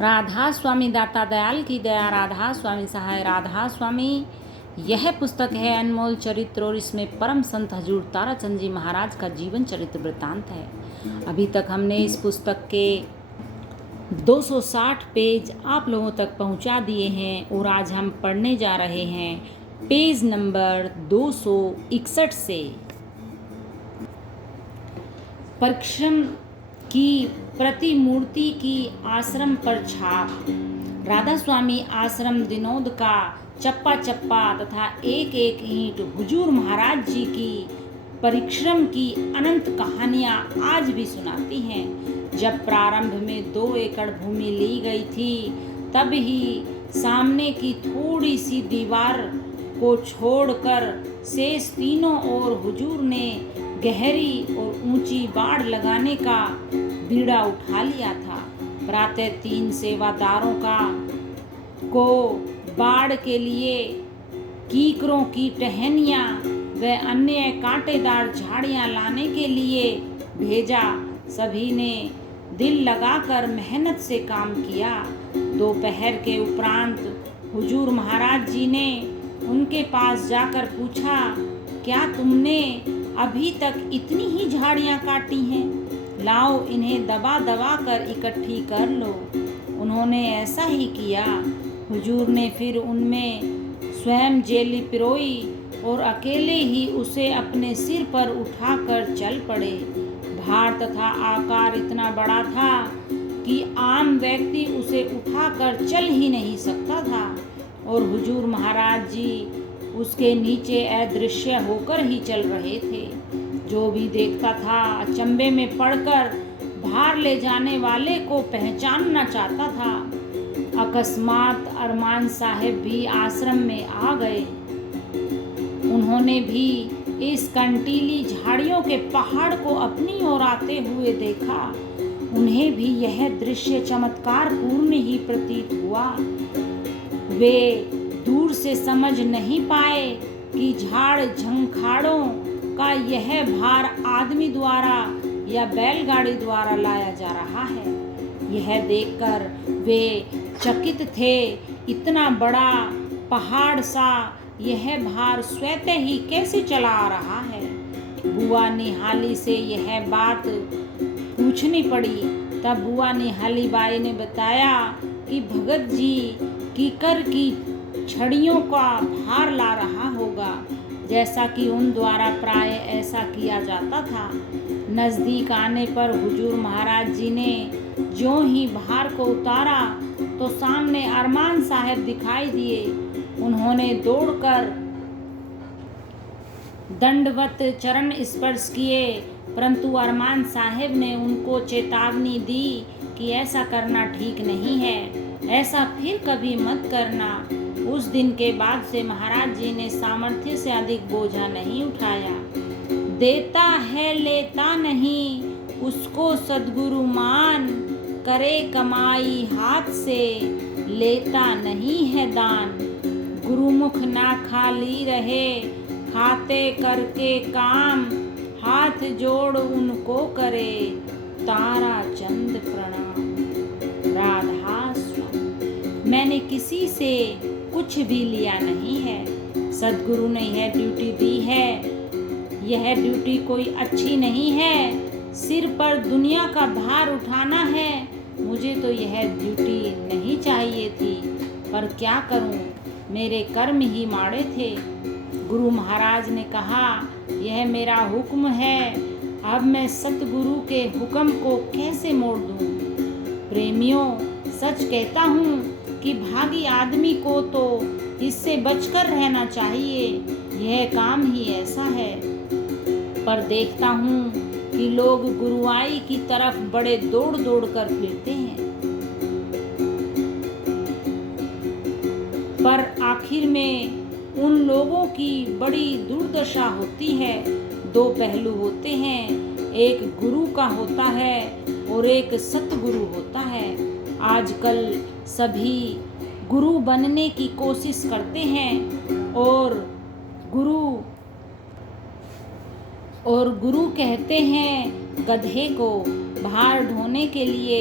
राधा स्वामी दाता दयाल की दया, राधा स्वामी सहाय, राधा स्वामी। यह पुस्तक है अनमोल चरित्र और इसमें परम संत हजूर ताराचंद जी महाराज का जीवन चरित्र वृत्तांत है। अभी तक हमने इस पुस्तक के 260 पेज आप लोगों तक पहुंचा दिए हैं और आज हम पढ़ने जा रहे हैं पेज नंबर 261 से। परिश्रम की प्रतिमूर्ति की आश्रम पर छाप। राधा स्वामी आश्रम दिनोद का चप्पा चप्पा तथा एक एक ईंट हुजूर महाराज जी की परिश्रम की अनंत कहानियाँ आज भी सुनाती हैं। जब प्रारंभ में 2 एकड़ भूमि ली गई थी तब ही सामने की थोड़ी सी दीवार को छोड़कर शेष तीनों ओर हुजूर ने गहरी और ऊंची बाड़ लगाने का बीड़ा उठा लिया था। प्रातः 3 सेवादारों को बाड़ के लिए कीकरों की टहनियाँ व अन्य कांटेदार झाड़ियाँ लाने के लिए भेजा। सभी ने दिल लगाकर मेहनत से काम किया। दोपहर के उपरांत हुजूर महाराज जी ने उनके पास जाकर पूछा, क्या तुमने अभी तक इतनी ही झाड़ियाँ काटी हैं? लाओ इन्हें दबा दबा कर इकट्ठी कर लो। उन्होंने ऐसा ही किया। हुजूर ने फिर उनमें स्वयं जेली पिरोई और अकेले ही उसे अपने सिर पर उठाकर चल पड़े। भार तथा आकार इतना बड़ा था कि आम व्यक्ति उसे उठाकर चल ही नहीं सकता था और हुजूर महाराज जी उसके नीचे अदृश्य होकर ही चल रहे थे। जो भी देखता था अचंभे में पड़कर भार ले जाने वाले को पहचानना चाहता था। अकस्मात अरमान साहब भी आश्रम में आ गए। उन्होंने भी इस कंटीली झाड़ियों के पहाड़ को अपनी ओर आते हुए देखा। उन्हें भी यह दृश्य चमत्कार पूर्ण ही प्रतीत हुआ। वे दूर से समझ नहीं पाए कि झाड़ झंखाड़ों का यह भार आदमी द्वारा या बैलगाड़ी द्वारा लाया जा रहा है। यह देखकर वे चकित थे। इतना बड़ा पहाड़ सा यह भार स्वतः ही कैसे चला आ रहा है? बुआ निहाली से यह बात पूछनी पड़ी। तब बुआ निहाली बाई ने बताया कि भगत जी कीकर की छड़ियों का भार ला रहा होगा, जैसा कि उन द्वारा प्राय ऐसा किया जाता था। नज़दीक आने पर हुजूर महाराज जी ने ज्यों ही भार को उतारा तो सामने अरमान साहब दिखाई दिए। उन्होंने दौड़कर दंडवत चरण स्पर्श किए, परंतु अरमान साहब ने उनको चेतावनी दी कि ऐसा करना ठीक नहीं है, ऐसा फिर कभी मत करना। उस दिन के बाद से महाराज जी ने सामर्थ्य से अधिक बोझा नहीं उठाया। देता है लेता नहीं, उसको सद्गुरु मान, करे कमाई हाथ से, लेता नहीं है दान। गुरुमुख ना खाली रहे, खाते करके काम, हाथ जोड़ उनको करे, तारा चंद प्रणाम। राधा स्वामी। मैंने किसी से कुछ भी लिया नहीं है। सद्गुरु ने यह ड्यूटी दी है। यह ड्यूटी कोई अच्छी नहीं है। सिर पर दुनिया का भार उठाना है। मुझे तो यह ड्यूटी नहीं चाहिए थी, पर क्या करूं, मेरे कर्म ही माड़े थे। गुरु महाराज ने कहा, यह मेरा हुक्म है, अब मैं सतगुरु के हुक्म को कैसे मोड़ दूं? प्रेमियों, सच कहता हूँ कि भागी आदमी को तो इससे बचकर रहना चाहिए। यह काम ही ऐसा है। पर देखता हूँ कि लोग गुरुआई की तरफ बड़े दौड़ दौड़ कर फिरते हैं, पर आखिर में उन लोगों की बड़ी दुर्दशा होती है। 2 पहलू होते हैं, एक गुरु का होता है और एक सतगुरु होता है। आजकल सभी गुरु बनने की कोशिश करते हैं और गुरु कहते हैं गधे को। भार ढोने के लिए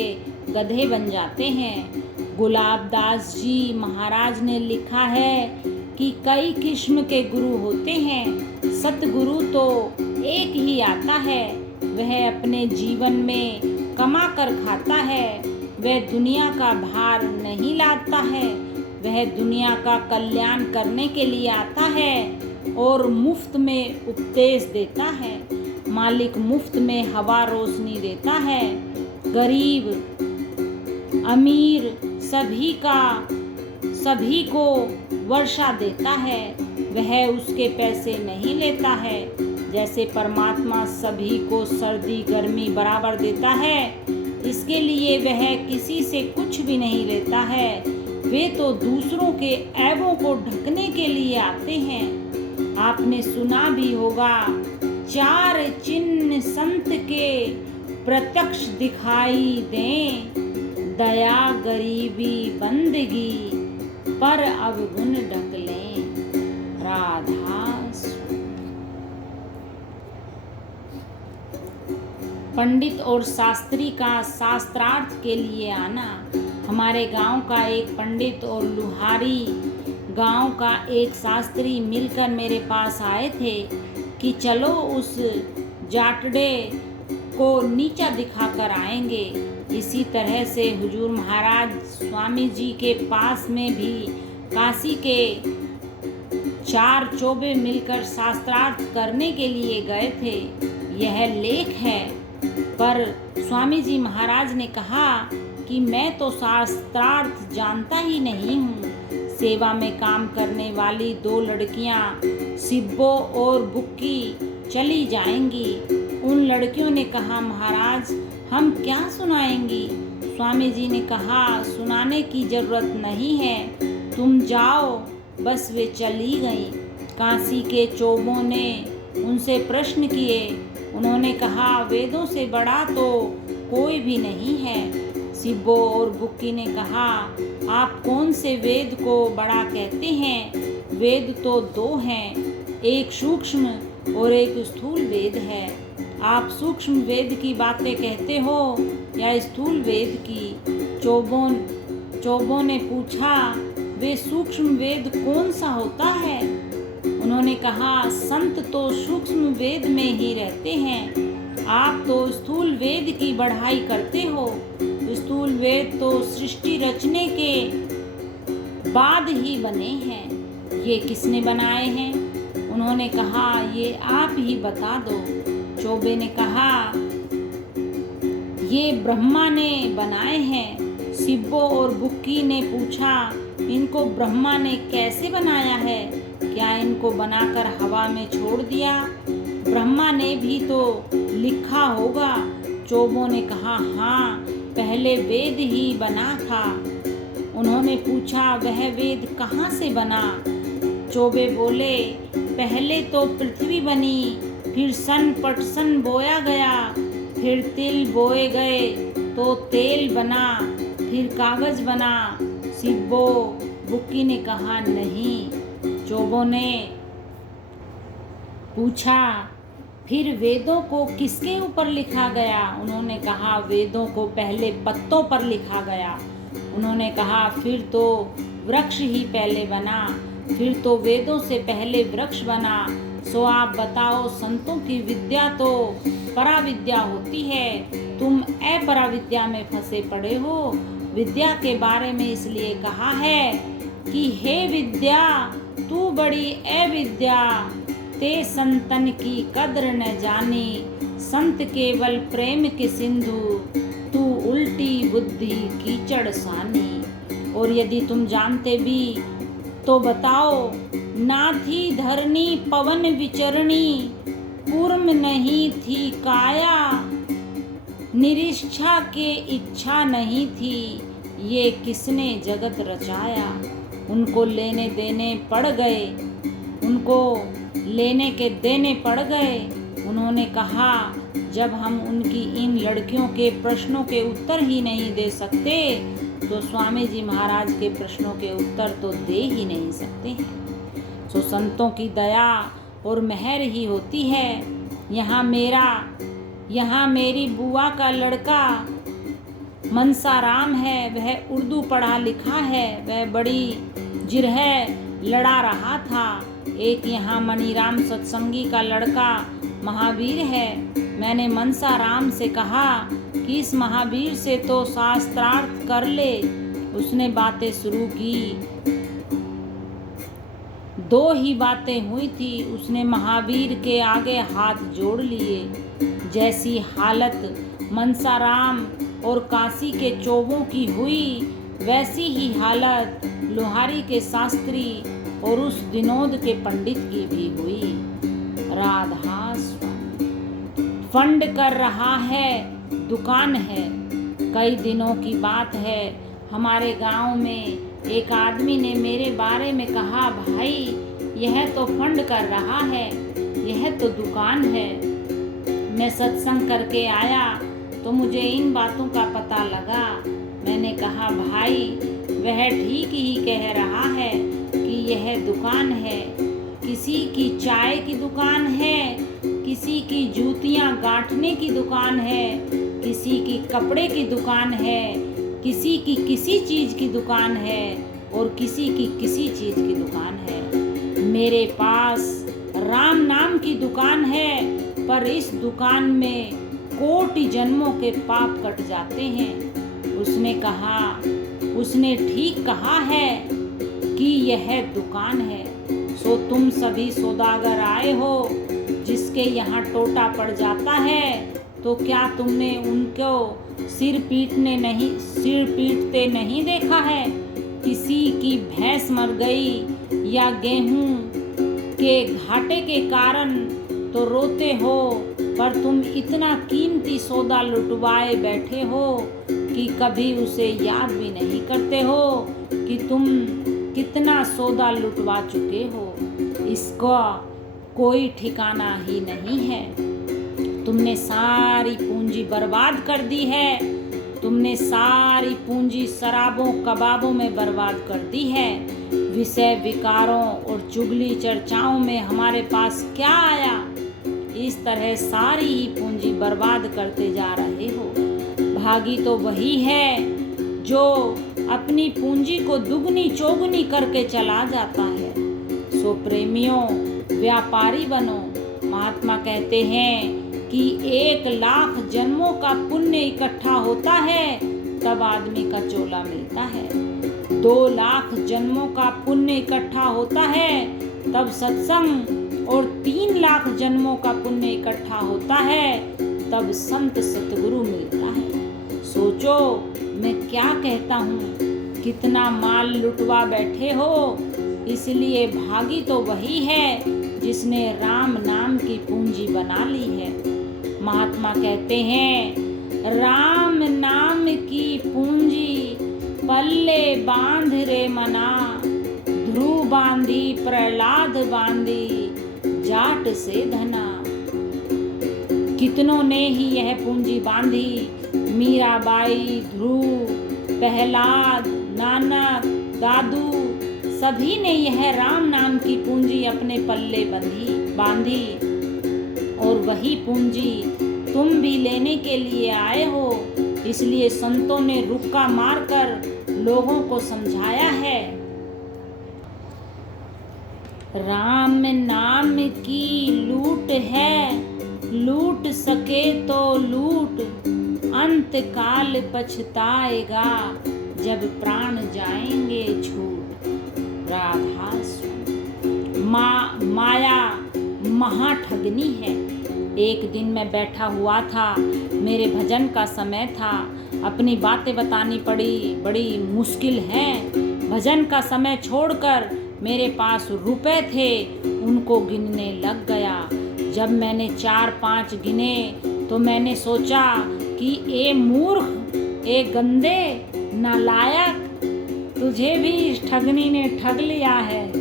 गधे बन जाते हैं। गुलाबदास जी महाराज ने लिखा है कि कई किस्म के गुरु होते हैं, सतगुरु तो एक ही आता है। वह अपने जीवन में कमा कर खाता है, वह दुनिया का भार नहीं लाता है, वह दुनिया का कल्याण करने के लिए आता है और मुफ्त में उपदेश देता है। मालिक मुफ्त में हवा रोशनी देता है। गरीब अमीर सभी को वर्षा देता है, वह उसके पैसे नहीं लेता है। जैसे परमात्मा सभी को सर्दी गर्मी बराबर देता है, इसके लिए वह किसी से कुछ भी नहीं लेता है। वे तो दूसरों के ऐबों को ढकने के लिए आते हैं। आपने सुना भी होगा, 4 चिन्ह संत के प्रत्यक्ष दिखाई दें, दया गरीबी बंदगी पर अवगुण ढक लें। राधा। पंडित और शास्त्री का शास्त्रार्थ के लिए आना। हमारे गांव का एक पंडित और लुहारी गांव का एक शास्त्री मिलकर मेरे पास आए थे कि चलो उस जाटड़े को नीचा दिखाकर आएंगे। इसी तरह से हुजूर महाराज स्वामी जी के पास में भी काशी के 4 चोबे मिलकर शास्त्रार्थ करने के लिए गए थे। यह लेख है, पर स्वामी जी महाराज ने कहा कि मैं तो शास्त्रार्थ जानता ही नहीं हूँ। सेवा में काम करने वाली 2 लड़कियाँ सिब्बो और बुक्की चली जाएंगी। उन लड़कियों ने कहा, महाराज हम क्या सुनाएंगी? स्वामी जी ने कहा, सुनाने की जरूरत नहीं है, तुम जाओ। बस वे चली गईं। काशी के चोबों ने उनसे प्रश्न किए। उन्होंने कहा, वेदों से बड़ा तो कोई भी नहीं है। सिब्बो और बुक्की ने कहा, आप कौन से वेद को बड़ा कहते हैं? वेद तो 2 हैं, एक सूक्ष्म और एक स्थूल वेद है। आप सूक्ष्म वेद की बातें कहते हो या स्थूल वेद की? चोबों ने पूछा, वे सूक्ष्म वेद कौन सा होता है? उन्होंने कहा, संत तो सूक्ष्म वेद में ही रहते हैं, आप तो स्थूल वेद की बढ़ाई करते हो। स्थूल वेद तो सृष्टि रचने के बाद ही बने हैं। ये किसने बनाए हैं? उन्होंने कहा, ये आप ही बता दो। चोबे ने कहा, ये ब्रह्मा ने बनाए हैं। सिब्बो और बुक्की ने पूछा, इनको ब्रह्मा ने कैसे बनाया है? क्या इनको बनाकर हवा में छोड़ दिया? ब्रह्मा ने भी तो लिखा होगा। चोबों ने कहा, हाँ, पहले वेद ही बना था। उन्होंने पूछा, वह वेद कहाँ से बना? चोबे बोले, पहले तो पृथ्वी बनी, फिर सन पटसन बोया गया, फिर तिल बोए गए तो तेल बना, फिर कागज बना। सिब्बो बुक्की ने कहा, नहीं। चोबों ने पूछा, फिर वेदों को किसके ऊपर लिखा गया? उन्होंने कहा, वेदों को पहले पत्तों पर लिखा गया। उन्होंने कहा, फिर तो वृक्ष ही पहले बना, फिर तो वेदों से पहले वृक्ष बना। सो आप बताओ, संतों की विद्या तो पराविद्या होती है, तुम अपराविद्या में फंसे पड़े हो। विद्या के बारे में इसलिए कहा है कि हे विद्या तू बड़ी अविद्या, ते संतन की कद्र न जानी, संत केवल प्रेम के सिंधु, तू उल्टी बुद्धि कीचड़ सानी। और यदि तुम जानते भी तो बताओ, ना थी धरनी पवन विचरणी, कूर्म नहीं थी काया, निरीक्षा के इच्छा नहीं थी, ये किसने जगत रचाया। उनको लेने देने पड़ गए, उनको लेने के देने पड़ गए। उन्होंने कहा, जब हम उनकी इन लड़कियों के प्रश्नों के उत्तर ही नहीं दे सकते तो स्वामी जी महाराज के प्रश्नों के उत्तर तो दे ही नहीं सकते हैं। सो संतों की दया और मेहर ही होती है। यहाँ मेरी बुआ का लड़का मनसाराम है, वह उर्दू पढ़ा लिखा है, वह बड़ी जिरह लड़ा रहा था। एक यहाँ मनीराम सत्संगी का लड़का महावीर है। मैंने मनसाराम से कहा कि इस महावीर से तो शास्त्रार्थ कर ले। उसने बातें शुरू की। 2 ही बातें हुई थी, उसने महावीर के आगे हाथ जोड़ लिए। जैसी हालत मनसाराम और काशी के चोबों की हुई, वैसी ही हालत लोहारी के शास्त्री और उस विनोद के पंडित की भी हुई। राधा स्वामी फंड कर रहा है, दुकान है। कई दिनों की बात है, हमारे गांव में एक आदमी ने मेरे बारे में कहा, भाई यह तो फंड कर रहा है, यह तो दुकान है। मैं सत्संग करके आया तो मुझे इन बातों का पता लगा। मैंने कहा, भाई वह ठीक ही कह रहा है कि यह दुकान है। किसी की चाय की दुकान है, किसी की जूतियां गांठने की दुकान है, किसी की कपड़े की दुकान है, किसी की किसी चीज की दुकान है और किसी की किसी चीज की दुकान है। मेरे पास राम नाम की दुकान है, पर इस दुकान में कोटि जन्मों के पाप कट जाते हैं। उसने कहा, उसने ठीक कहा है कि यह दुकान है। सो तुम सभी सौदागर आए हो, जिसके यहाँ टोटा पड़ जाता है, तो क्या तुमने उनको सिर पीटते नहीं देखा है? किसी की भैंस मर गई या गेहूं के घाटे के कारण तो रोते हो, पर तुम इतना कीमती सौदा लुटवाए बैठे हो कि कभी उसे याद भी नहीं करते हो कि तुम कितना सौदा लुटवा चुके हो। इसका कोई ठिकाना ही नहीं है। तुमने सारी पूंजी बर्बाद कर दी है। तुमने सारी पूंजी शराबों कबाबों में बर्बाद कर दी है। विषय विकारों और चुगली चर्चाओं में हमारे पास क्या आया? इस तरह सारी ही पूंजी बर्बाद करते जा रहे हो। भागी तो वही है जो अपनी पूंजी को दुगनी चौगुनी करके चला जाता है। सो प्रेमियों, व्यापारी बनो। महात्मा कहते हैं कि 1,00,000 जन्मों का पुण्य इकट्ठा होता है, तब आदमी का चोला मिलता है। 2,00,000 जन्मों का पुण्य इकट्ठा होता है, तब सत्संग, और 3,00,000 जन्मों का पुण्य इकट्ठा होता है, तब संत सतगुरु मिलता है। सोचो मैं क्या कहता हूँ, कितना माल लुटवा बैठे हो। इसलिए भागी तो वही है जिसने राम नाम की पूंजी बना ली है। महात्मा कहते हैं, राम नाम की पूंजी पल्ले बांध रे मना, ध्रुव बांधी प्रहलाद बांधी जाट से धना। कितनों ने ही यह पूंजी बांधी। मीराबाई, ध्रुव, प्रहलाद, नानक, दादू, सभी ने यह राम नाम की पूंजी अपने पल्ले बांधी। और वही पूंजी तुम भी लेने के लिए आए हो। इसलिए संतों ने रुक्का मारकर लोगों को समझाया है, राम नाम की लूट है, लूट सके तो लूट, अंत काल पछताएगा जब प्राण जाएंगे छूट। राधा माया महाठगनी है। एक दिन मैं बैठा हुआ था, मेरे भजन का समय था, अपनी बातें बतानी पड़ी, बड़ी मुश्किल है। भजन का समय छोड़कर मेरे पास रुपए थे, उनको गिनने लग गया। जब मैंने 4-5 गिने तो मैंने सोचा कि ए मूर्ख, ए गंदे, नालायक, तुझे भी इस ठगनी ने ठग लिया है।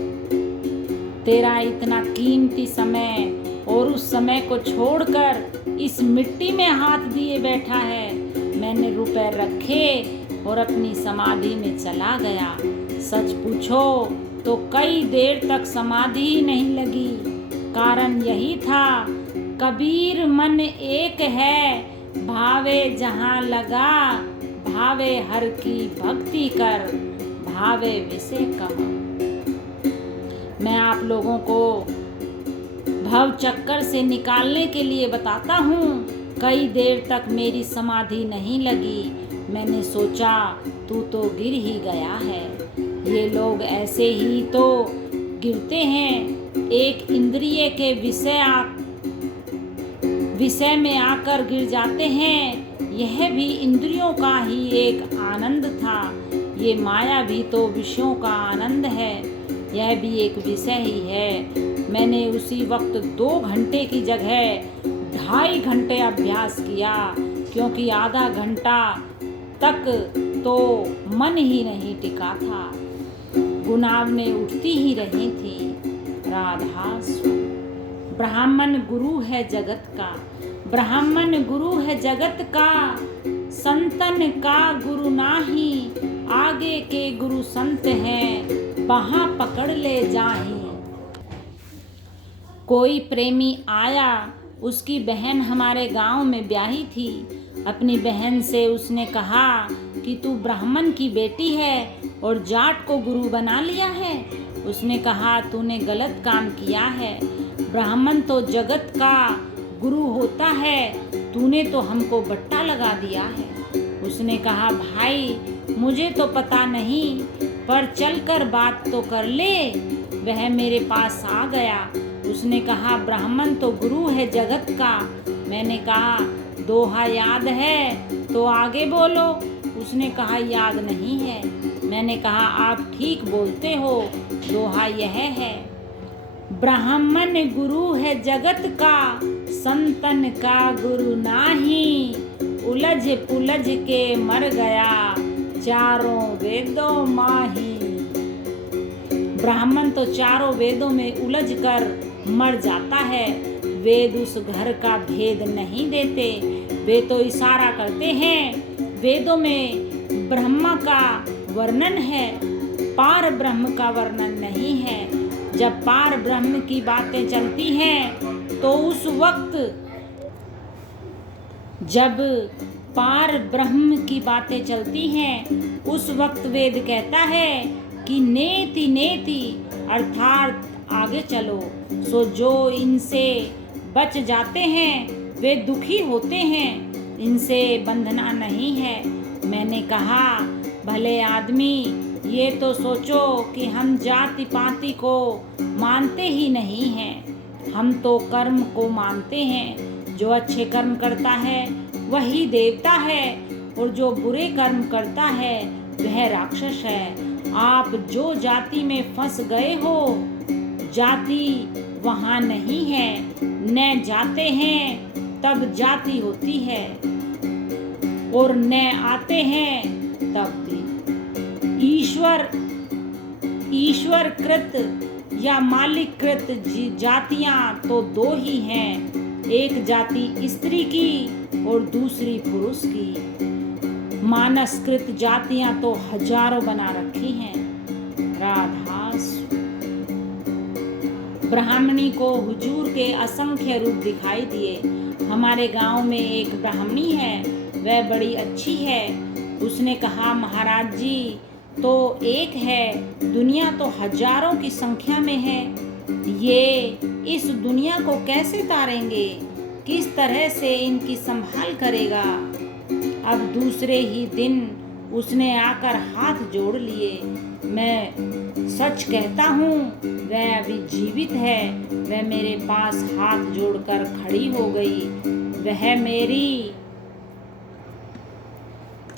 तेरा इतना कीमती समय और उस समय को छोड़कर इस मिट्टी में हाथ दिए बैठा है। मैंने रुपए रखे और अपनी समाधि में चला गया। सच पूछो तो कई देर तक समाधि ही नहीं लगी। कारण यही था, कबीर मन एक है, भावे जहाँ लगा भावे हर की भक्ति कर, भावे विषय कम। मैं आप लोगों को भव चक्कर से निकालने के लिए बताता हूँ। कई देर तक मेरी समाधि नहीं लगी। मैंने सोचा तू तो गिर ही गया है। ये लोग ऐसे ही तो गिरते हैं, एक इंद्रिय के विषय में आकर गिर जाते हैं। यह भी इंद्रियों का ही एक आनंद था। ये माया भी तो विषयों का आनंद है, यह भी एक विषय ही है। मैंने उसी वक्त 2 घंटे की जगह 2.5 घंटे अभ्यास किया, क्योंकि आधा घंटा तक तो मन ही नहीं टिका था। गुनावने उठती ही रही थी। राधा ब्राह्मण गुरु है जगत का, ब्राह्मण गुरु है जगत का, संतन का गुरु नाही, आगे के गुरु संत हैं, वहाँ पकड़ ले जाही। कोई प्रेमी आया, उसकी बहन हमारे गांव में ब्याही थी। अपनी बहन से उसने कहा कि तू ब्राह्मण की बेटी है और जाट को गुरु बना लिया है। उसने कहा तूने गलत काम किया है, ब्राह्मण तो जगत का गुरु होता है, तूने तो हमको बट्टा लगा दिया है। उसने कहा भाई मुझे तो पता नहीं, पर चलकर बात तो कर ले। वह मेरे पास आ गया। उसने कहा ब्राह्मण तो गुरु है जगत का। मैंने कहा दोहा याद है तो आगे बोलो। उसने कहा याद नहीं है। मैंने कहा आप ठीक बोलते हो, दोहा यह है, ब्राह्मण गुरु है जगत का, संतन का गुरु नाही, उलझ पुलझ के मर गया, चारों वेदों माही। ब्राह्मण तो चारों वेदों में उलझ कर मर जाता है। वेद उस घर का भेद नहीं देते, वे तो इशारा करते हैं। वेदों में ब्रह्मा का वर्णन है, पार ब्रह्म का वर्णन नहीं है। जब पार ब्रह्म की बातें चलती हैं तो उस वक्त, जब पार ब्रह्म की बातें चलती हैं उस वक्त वेद कहता है कि नेति नेति अर्थात आगे चलो। सो जो इनसे बच जाते हैं वे दुखी होते हैं, इनसे बंधना नहीं है। मैंने कहा भले आदमी ये तो सोचो कि हम जाति पाति को मानते ही नहीं हैं, हम तो कर्म को मानते हैं। जो अच्छे कर्म करता है वही देवता है और जो बुरे कर्म करता है वह राक्षस है। आप जो जाति में फंस गए हो, जाति वहाँ नहीं है। न जाते हैं तब जाति होती है और न आते हैं तब भी। ईश्वर कृत या मालिक कृत जातियां तो 2 ही हैं, एक जाति स्त्री की और दूसरी पुरुष की। मानसकृत जातियां तो हजारों बना रखी हैं। राधा ब्राह्मणी को हुजूर के असंख्य रूप दिखाई दिए। हमारे गांव में एक ब्राह्मणी है, वह बड़ी अच्छी है। उसने कहा महाराज जी तो एक है, दुनिया तो हजारों की संख्या में है, ये इस दुनिया को कैसे तारेंगे, किस तरह से इनकी संभाल करेगा। अब दूसरे ही दिन उसने आकर हाथ जोड़ लिए। मैं सच कहता हूँ वह अभी जीवित है। वह मेरे पास हाथ जोड़कर खड़ी हो गई। वह मेरी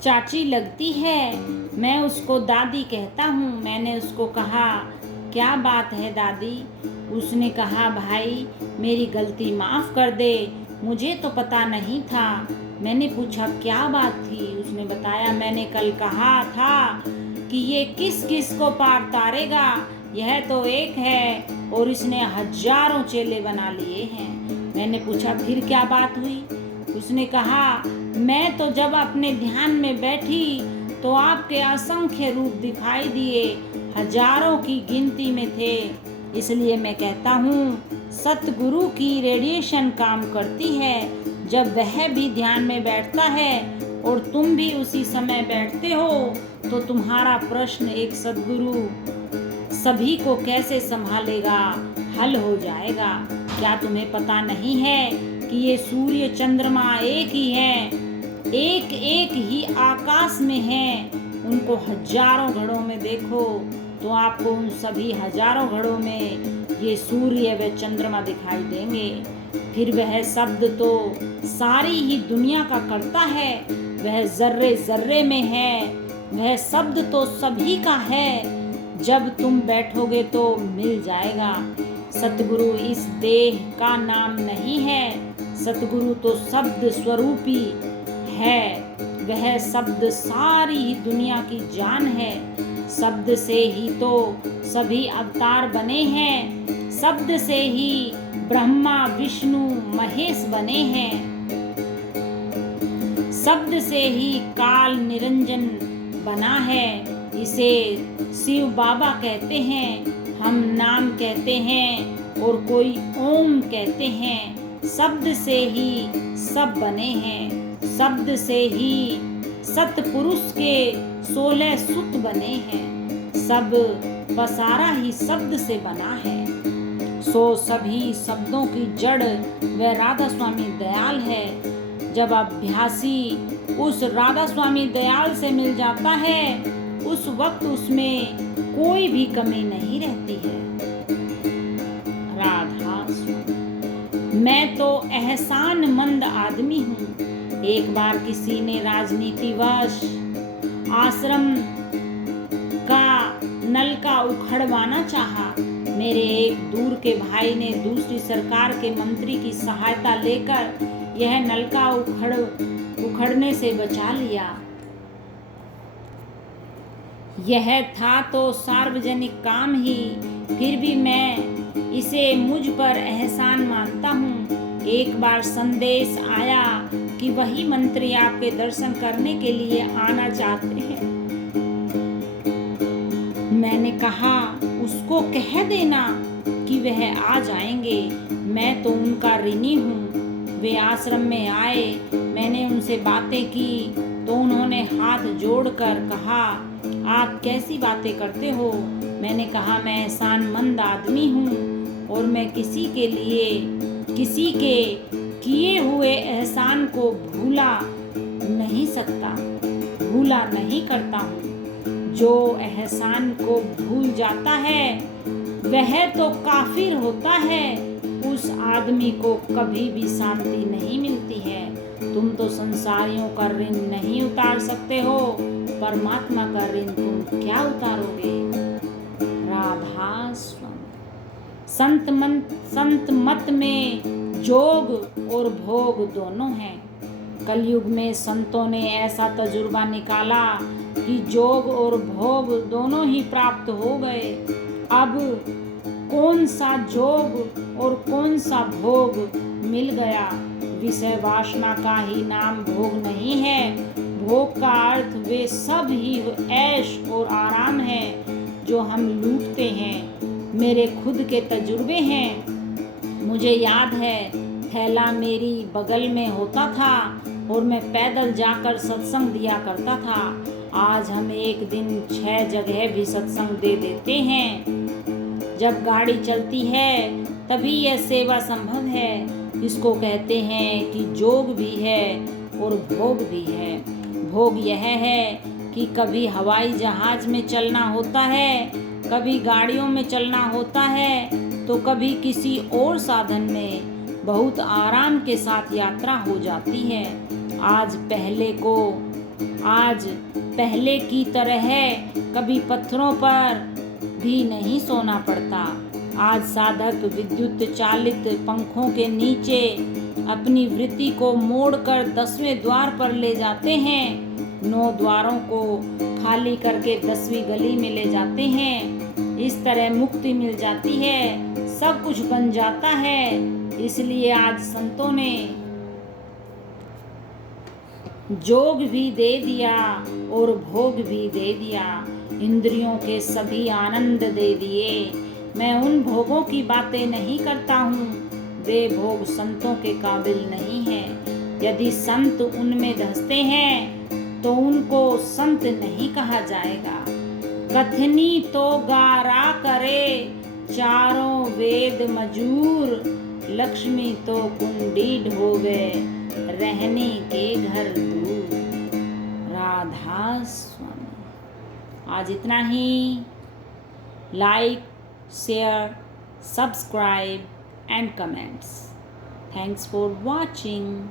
चाची लगती है। मैं उसको दादी कहता हूँ। मैंने उसको कहा क्या बात है दादी। उसने कहा भाई मेरी गलती माफ़ कर दे, मुझे तो पता नहीं था। मैंने पूछा क्या बात थी। उसने बताया मैंने कल कहा था कि ये किस किस को पार तारेगा, यह तो एक है और इसने हजारों चेले बना लिए हैं। मैंने पूछा फिर क्या बात हुई। उसने कहा मैं तो जब अपने ध्यान में बैठी तो आपके असंख्य रूप दिखाई दिए, हजारों की गिनती में थे। इसलिए मैं कहता हूँ सतगुरु की रेडिएशन काम करती है। जब वह भी ध्यान में बैठता है और तुम भी उसी समय बैठते हो, तो तुम्हारा प्रश्न एक सद्गुरु सभी को कैसे संभालेगा हल हो जाएगा। क्या तुम्हें पता नहीं है कि ये सूर्य चंद्रमा एक ही है, एक एक ही आकाश में है। उनको हजारों घड़ों में देखो तो आपको उन सभी हजारों घड़ों में ये सूर्य व चंद्रमा दिखाई देंगे। फिर वह शब्द तो सारी ही दुनिया का करता है, वह जर्रे जर्रे में है, वह शब्द तो सभी का है। जब तुम बैठोगे तो मिल जाएगा। सतगुरु इस देह का नाम नहीं है, सतगुरु तो शब्द स्वरूपी है। वह शब्द सारी ही दुनिया की जान है। शब्द से ही तो सभी अवतार बने हैं, शब्द से ही ब्रह्मा विष्णु महेश बने हैं, शब्द से ही काल निरंजन बना है। इसे शिव बाबा कहते हैं, हम नाम कहते हैं और कोई ओम कहते हैं। शब्द से ही सब बने हैं, शब्द से ही सतपुरुष के 16 सुत बने हैं। सब पसारा ही शब्द से बना है। सो सभी शब्दों की जड़ वह राधा स्वामी दयाल है। जब अभ्यासी उस राधा स्वामी दयाल से मिल जाता है, उस वक्त उसमें कोई भी कमी नहीं रहती है। राधा स्वामी। मैं तो एहसानमंद आदमी हूँ। एक बार किसी ने राजनीतिवश आश्रम का नलका उखड़वाना चाहा। मेरे एक दूर के भाई ने दूसरी सरकार के मंत्री की सहायता लेकर यह नलका उखड़ने से बचा लिया। यह था तो सार्वजनिक काम ही, फिर भी मैं इसे मुझ पर एहसान मानता हूँ। एक बार संदेश आया कि वही मंत्री आपके दर्शन करने के लिए आना चाहते हैं। मैंने कहा उसको कह देना कि वह आ जाएंगे, मैं तो उनका ऋणी हूँ। वे आश्रम में आए, मैंने उनसे बातें की तो उन्होंने हाथ जोड़कर कहा, आप कैसी बातें करते हो। मैंने कहा मैं एहसानमंद आदमी हूँ और मैं किसी के किए हुए एहसान को भूला नहीं करता हूँ। जो एहसान को भूल जाता है वह तो काफिर होता है, उस आदमी को कभी भी शांति नहीं मिलती है। तुम तो संसारियों का ऋण नहीं उतार सकते हो, परमात्मा का ऋण तुम क्या उतारोगे। राधा स्वामी। संत मत में जोग और भोग दोनों हैं। कलयुग में संतों ने ऐसा तजुर्बा निकाला कि जोग और भोग दोनों ही प्राप्त हो गए। अब कौन सा जोग और कौन सा भोग मिल गया। विषय वासना का ही नाम भोग नहीं है। भोग का अर्थ वे सब ही ऐश और आराम है जो हम लूटते हैं। मेरे खुद के तजुर्बे हैं। मुझे याद है थैला मेरी बगल में होता था और मैं पैदल जाकर सत्संग दिया करता था। आज हम एक दिन 6 जगह भी सत्संग दे देते हैं। जब गाड़ी चलती है तभी यह सेवा संभव है। इसको कहते हैं कि जोग भी है और भोग भी है। भोग यह है कि कभी हवाई जहाज में चलना होता है, कभी गाड़ियों में चलना होता है, तो कभी किसी और साधन में बहुत आराम के साथ यात्रा हो जाती है। आज पहले की तरह है, कभी पत्थरों पर भी नहीं सोना पड़ता। आज साधक विद्युत चालित पंखों के नीचे अपनी वृत्ति को मोड़कर 10वें द्वार पर ले जाते हैं। 9 द्वारों को खाली करके 10वीं गली में ले जाते हैं। इस तरह मुक्ति मिल जाती है, सब कुछ बन जाता है। इसलिए आज संतों ने जोग भी दे दिया और भोग भी दे दिया। इंद्रियों के सभी आनंद दे दिए। मैं उन भोगों की बातें नहीं करता हूँ, वे भोग संतों के काबिल नहीं है। यदि संत उनमें धंसते हैं तो उनको संत नहीं कहा जाएगा। कथनी तो गारा करे चारों वेद मजूर, लक्ष्मी तो कुंडी ढोवे रहने के घर दूर। राधा स्वामी। आज इतना ही। Like, share, subscribe and comments. Thanks for watching.